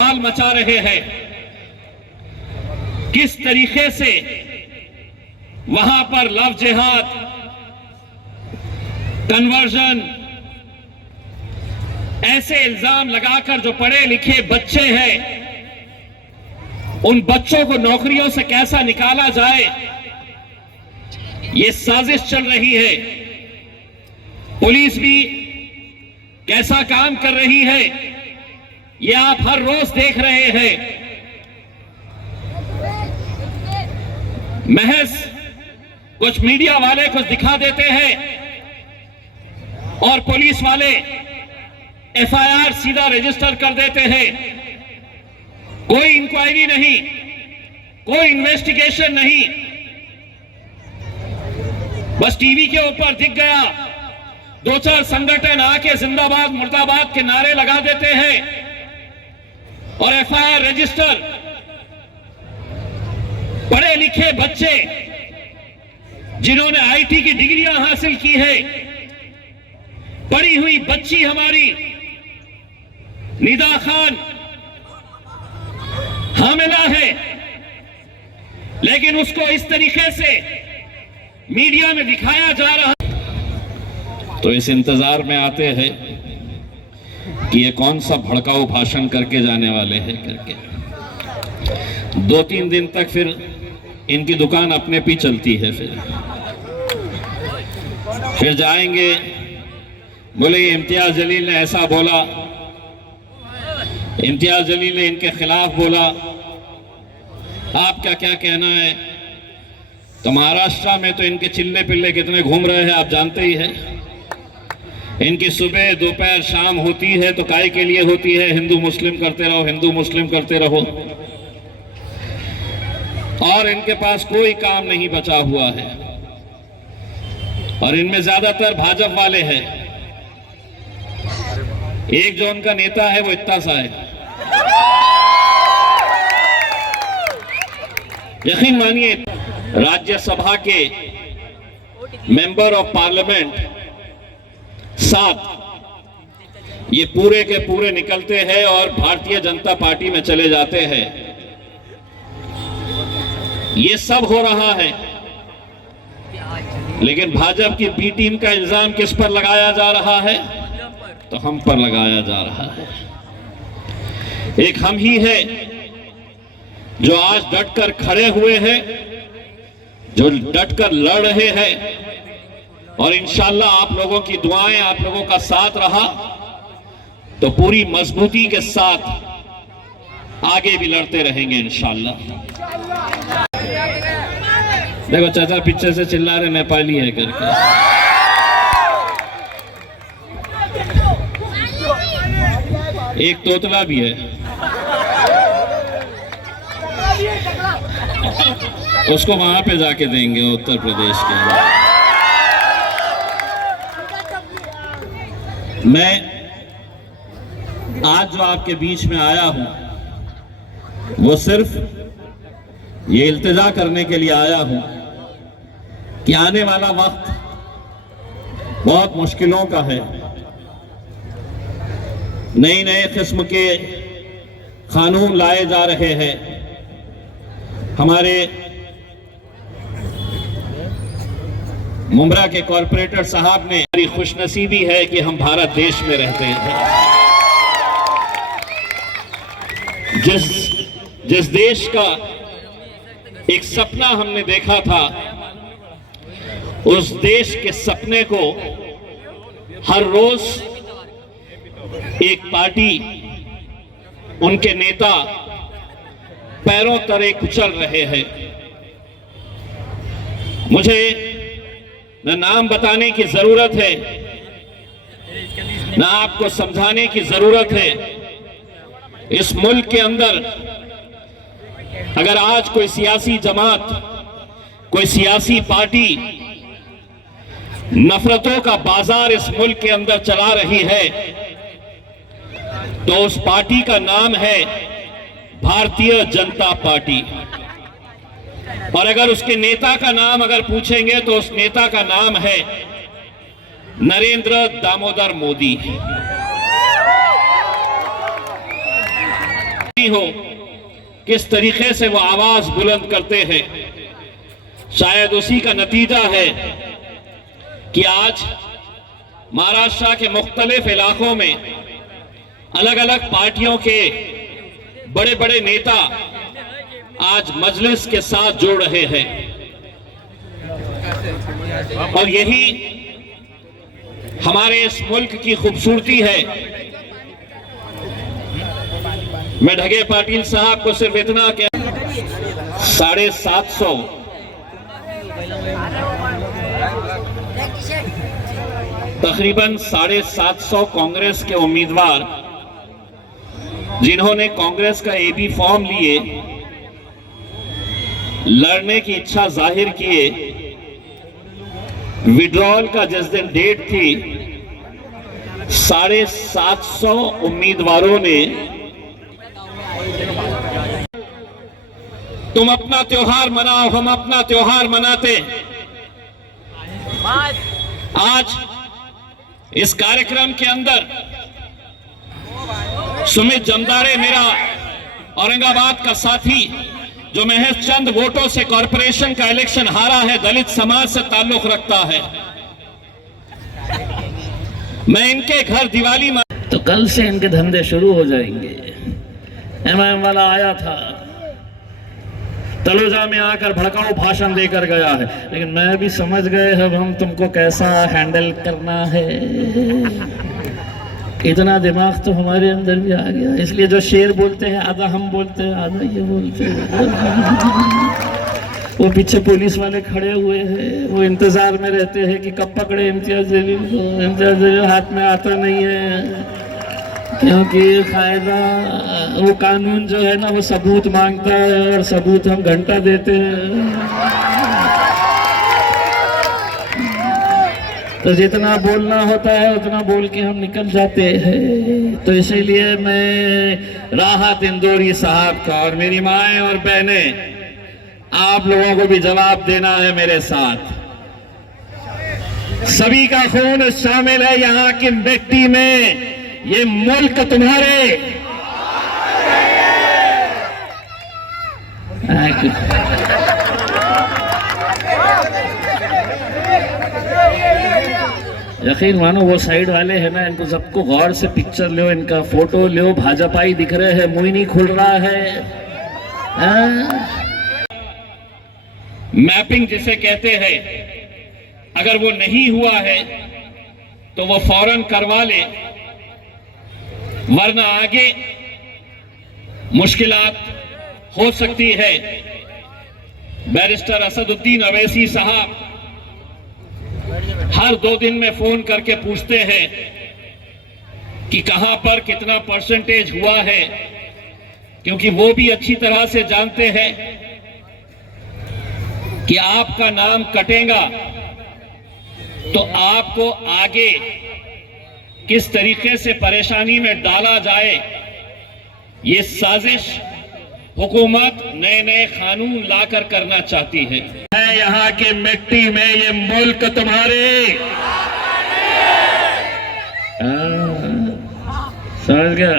हाल मचा रहे हैं। किस तरीके से वहां पर लव जिहाद, कन्वर्जन, ऐसे इल्जाम लगाकर जो पढ़े लिखे बच्चे हैं उन बच्चों को नौकरियों से कैसा निकाला जाए, ये साजिश चल रही है। पुलिस भी कैसा काम कर रही है ये आप हर रोज देख रहे हैं। महज कुछ मीडिया वाले कुछ दिखा देते हैं और पुलिस वाले एफआईआर सीधा रजिस्टर कर देते हैं। कोई इंक्वायरी नहीं, कोई इन्वेस्टिगेशन नहीं, बस टीवी के ऊपर दिख गया, दो चार संगठन आके जिंदाबाद मुर्दाबाद के नारे लगा देते हैं और एफआईआर रजिस्टर। पढ़े लिखे बच्चे जिन्होंने आईटी की डिग्रियां हासिल की है, पढ़ी हुई बच्ची हमारी निदा खान हामिला है, लेकिन उसको इस तरीके से मीडिया में दिखाया जा रहा है। तो इस इंतजार में आते हैं कि ये कौन सा भड़काऊ भाषण करके जाने वाले हैं करके। 2-3 दिन तक फिर इनकी दुकान अपने पे चलती है। फिर जाएंगे, बोले इम्तियाज जलील ने ऐसा बोला, इम्तियाज जलील ने इनके खिलाफ बोला, आपका क्या कहना है? तो महाराष्ट्र में तो इनके चिल्ले पिल्ले कितने घूम रहे हैं आप जानते ही हैं। इनकी सुबह दोपहर शाम होती है तो काय के लिए होती है? हिंदू मुस्लिम करते रहो, हिंदू मुस्लिम करते रहो, और इनके पास कोई काम नहीं बचा हुआ है। और इनमें ज्यादातर भाजपा वाले हैं। एक जो उनका नेता है वो इतना सा है, यकीन मानिए। राज्यसभा के मेंबर ऑफ पार्लियामेंट 7 ये पूरे के पूरे निकलते हैं और भारतीय जनता पार्टी में चले जाते हैं। ये सब हो रहा है, लेकिन भाजपा की बी टीम का इल्जाम किस पर लगाया जा रहा है? तो हम पर लगाया जा रहा है। एक हम ही है जो आज डटकर खड़े हुए हैं, जो डटकर लड़ रहे हैं, और इंशाल्लाह आप लोगों की दुआएं, आप लोगों का साथ रहा तो पूरी मजबूती के साथ आगे भी लड़ते रहेंगे इंशाल्लाह। देखो चाचा पीछे से चिल्ला रहे नेपाली है करके। एक तोतला भी है, उसको वहां पे जाके देंगे उत्तर प्रदेश के। मैं आज जो आपके बीच में आया हूं वो सिर्फ ये इल्तिजा करने के लिए आया हूं कि आने वाला वक्त बहुत मुश्किलों का है। नए नए किस्म के कानून लाए जा रहे हैं। हमारे मुंब्रा के कॉरपोरेटर साहब ने, हमारी खुशनसीबी है कि हम भारत देश में रहते हैं। जिस देश का एक सपना हमने देखा था, उस देश के सपने को हर रोज एक पार्टी, उनके नेता पैरों तले कुचल रहे हैं। मुझे न नाम बताने की जरूरत है, न आपको समझाने की जरूरत है। इस मुल्क के अंदर अगर आज कोई सियासी जमात, कोई सियासी पार्टी नफरतों का बाजार इस मुल्क के अंदर चला रही है तो उस पार्टी का नाम है भारतीय जनता पार्टी। और अगर उसके नेता का नाम अगर पूछेंगे तो उस नेता का नाम है नरेंद्र दामोदर मोदी। हो किस तरीके से वो आवाज बुलंद करते हैं, शायद उसी का नतीजा है कि आज महाराष्ट्र के मुख्तलिफ इलाकों में अलग अलग पार्टियों के बड़े बड़े नेता आज मजलिस के साथ जुड़ रहे हैं। और यही हमारे इस मुल्क की खूबसूरती है। मैं ढगे पाटिल साहब को सिर्फ इतना कह 750 तकरीबन 750 कांग्रेस के उम्मीदवार जिन्होंने कांग्रेस का एबी फॉर्म लिए, लड़ने की इच्छा जाहिर किए, विड्रॉल का जिस दिन डेट थी 750 उम्मीदवारों ने तुम अपना त्योहार मनाओ, हम अपना त्योहार मनाते। आज इस कार्यक्रम के अंदर सुमित जमदारे, मेरा औरंगाबाद का साथी, जो महज चंद वोटों से कॉरपोरेशन का इलेक्शन हारा है, दलित समाज से ताल्लुक रखता है, मैं इनके घर दिवाली तो कल से इनके धंधे शुरू हो जाएंगे। एमआईएम वाला आया था, तलोजा में आकर भड़काऊ भाषण देकर गया है, लेकिन मैं भी समझ गए अब हम तुमको कैसा हैंडल करना है। इतना दिमाग तो हमारे अंदर भी आ गया, इसलिए जो शेर बोलते हैं आधा हम बोलते हैं आधा ये बोलते हैं। वो पीछे पुलिस वाले खड़े हुए हैं, वो इंतजार में रहते हैं कि कब पकड़े इम्तियाज जलील को। इम्तियाज जलील हाथ में आता नहीं है, क्योंकि कायदा वो कानून जो है ना वो सबूत मांगता है, और सबूत हम घंटा देते हैं। तो जितना बोलना होता है उतना बोल के हम निकल जाते हैं। तो इसीलिए मैं राहत इंदौरी साहब का और मेरी माएँ और बहनें, आप लोगों को भी जवाब देना है मेरे साथ। सभी का खून शामिल है यहाँ की मिट्टी में, ये मुल्क तुम्हारे। यकीन मानो वो साइड वाले हैं ना, इनको सबको गौर से पिक्चर लो, इनका फोटो लो, भाजपाई दिख रहे हैं, मुंह नहीं खुल रहा है। मैपिंग जिसे कहते हैं, अगर वो नहीं हुआ है तो वो फौरन करवा ले, वरना आगे मुश्किलात हो सकती है। बैरिस्टर असदुद्दीन अवैसी साहब हर 2 दिन में फोन करके पूछते हैं कि कहां पर कितना परसेंटेज हुआ है, क्योंकि वो भी अच्छी तरह से जानते हैं कि आपका नाम कटेगा तो आपको आगे किस तरीके से परेशानी में डाला जाए। ये साजिश हुकूमत नए नए कानून लाकर करना चाहती है। यहाँ की मिट्टी में ये मुल्क तुम्हारे। समझ गया?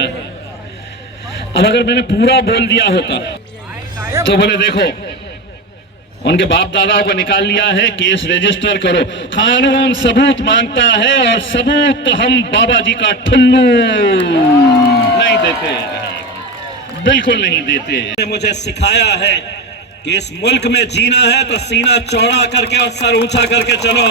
अब अगर मैंने पूरा बोल दिया होता तो बोले देखो उनके बाप दादाओं को निकाल लिया है, केस रजिस्टर करो। कानून सबूत मांगता है, और सबूत हम बाबा जी का ठुल्लू नहीं देते, बिल्कुल नहीं देते। मुझे सिखाया है कि इस मुल्क में जीना है तो सीना चौड़ा करके और सर ऊंचा करके चलो।